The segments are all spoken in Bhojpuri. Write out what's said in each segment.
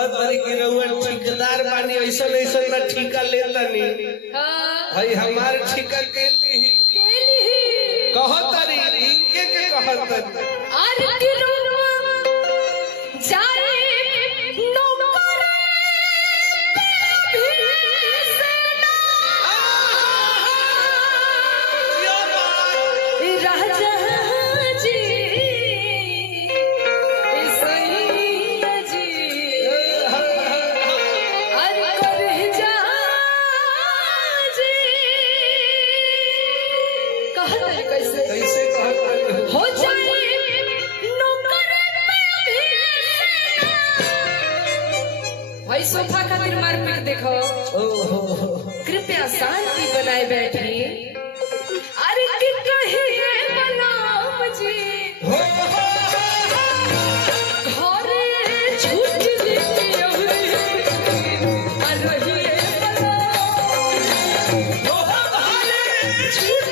कहत बारी कि रउआ ठेकेदार बानी ऐसा ना ठेका लेता नहीं। हां भाई हमार ठेका केली कहत तारी इनके के कहत तारी आरती रोवा जाए नौकर राजा जी सैया जी अरे कर जा जी कहत है कैसे कैसे कहत तारी हो जाए नौकर भाई सोफा खातिर मारपीट देखो। कृपया शांति बनाए बैठिए। अरे कि कहिए मनाम जी घरे छूट लेके रहिए छूट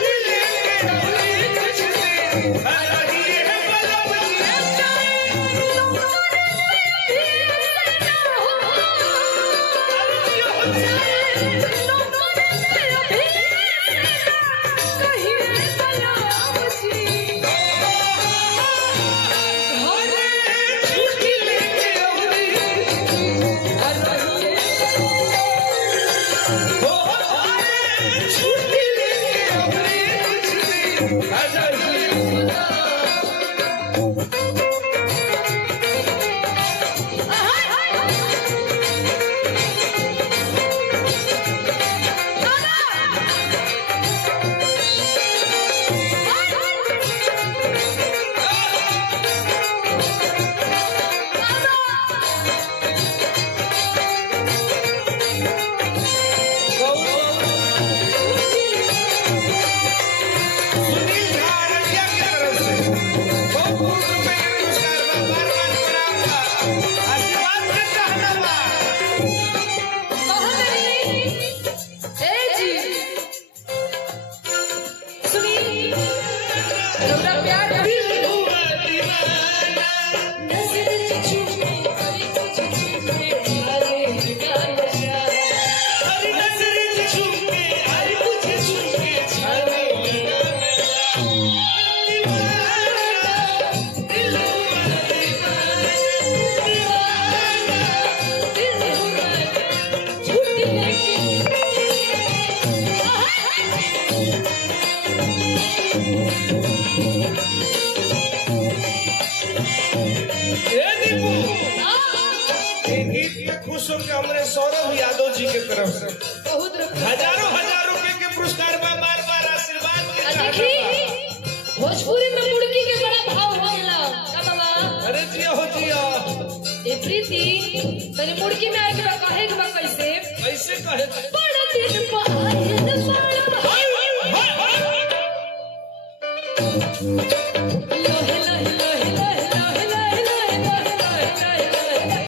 खुश होकर हमारे सौरभ यादव जी के तरफ से बहुत हजारों रुपए के पुरस्कार बार बार आशीर्वाद देखी भोजपुरी में मुर्गी के बड़ा भाव होला का बाबा। अरे जिया हो जिया ए प्रीति तनी मुर्गी में आए के कहे के बा कैसे कैसे कहे बड़ा दिन पर आए बड़ा